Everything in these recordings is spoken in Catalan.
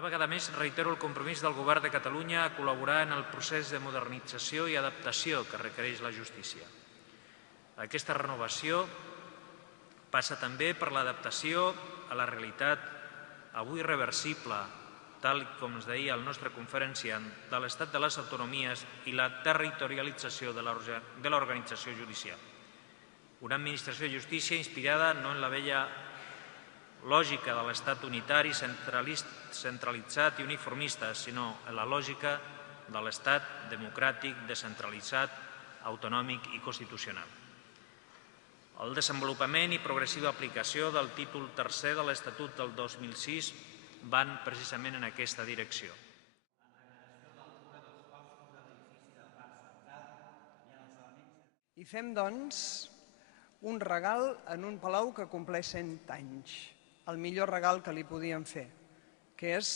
Una vegada més, reitero el compromís del Govern de Catalunya a col·laborar en el procés de modernització i adaptació que requereix la justícia. Aquesta renovació passa també per l'adaptació a la realitat avui irreversible, tal com ens deia el nostre conferenciant, de l'estat de les autonomies i la territorialització de l'organització judicial. Una administració de justícia inspirada no en la vella lògica de l'estat unitari, centralitzat i uniformista, sinó en la lògica de l'estat democràtic, descentralitzat, autonòmic i constitucional. El desenvolupament i progressiva aplicació del títol tercer de l'Estatut del 2006 van precisament en aquesta direcció. I fem, doncs, un regal en un palau que compleix 100 anys, el millor regal que li podíem fer, que és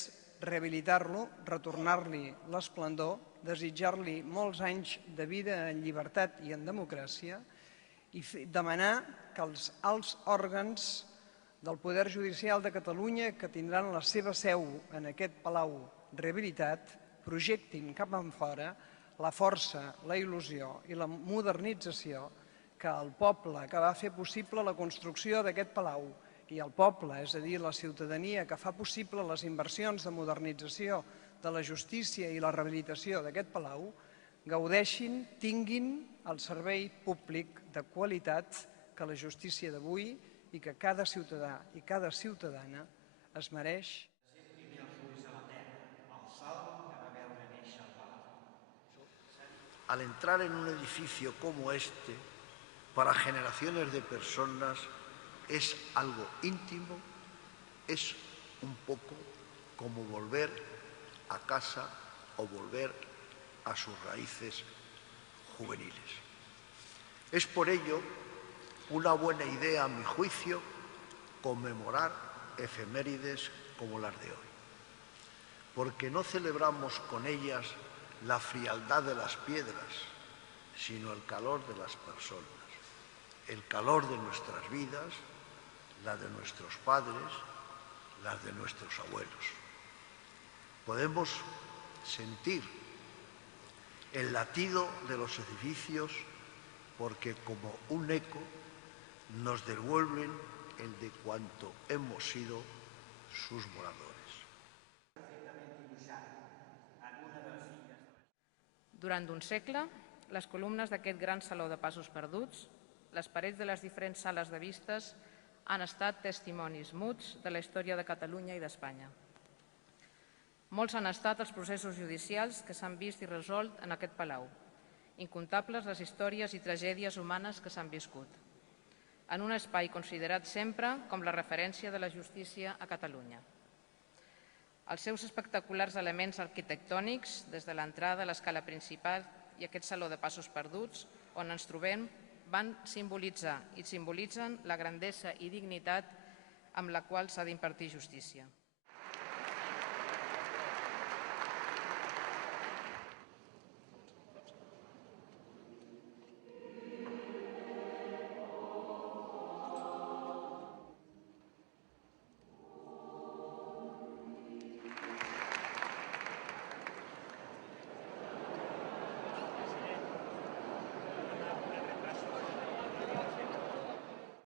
rehabilitar-lo, retornar-li l'esplendor, desitjar-li molts anys de vida en llibertat i en democràcia i demanar que els alts òrgans del Poder Judicial de Catalunya, que tindran la seva seu en aquest palau rehabilitat, projectin cap enfora la força, la il·lusió i la modernització que el poble que va fer possible la construcció d'aquest palau i el poble, és a dir, la ciutadania que fa possible les inversions de modernització de la justícia i la rehabilitació d'aquest palau, gaudeixin, tinguin el servei públic de qualitat que la justícia d'avui i que cada ciutadà i cada ciutadana es mereix. Al entrar en un edificio como este, para generaciones de personas es algo íntimo, es un poco como volver a casa o volver a sus raíces juveniles. Es por ello una buena idea, a mi juicio, conmemorar efemérides como las de hoy, porque no celebramos con ellas la frialdad de las piedras, sino el calor de las personas, el calor de nuestras vidas, la de nuestros padres, las de nuestros abuelos. Podemos sentir el latido de los edificios porque como un eco nos devuelven el de cuanto hemos sido sus moradores. Durant un segle, les columnes d'aquest gran saló de passos perduts, les parets de les diferents sales de vistes, han estat testimonis muts de la història de Catalunya i d'Espanya. Molts han estat els processos judicials que s'han vist i resolt en aquest palau, incomptables les històries i tragèdies humanes que s'han viscut, en un espai considerat sempre com la referència de la justícia a Catalunya. Els seus espectaculars elements arquitectònics, des de l'entrada a l'escala principal i aquest saló de passos perduts, on ens trobem, van simbolitzar i simbolitzen la grandesa i dignitat amb la qual s'ha d'impartir justícia.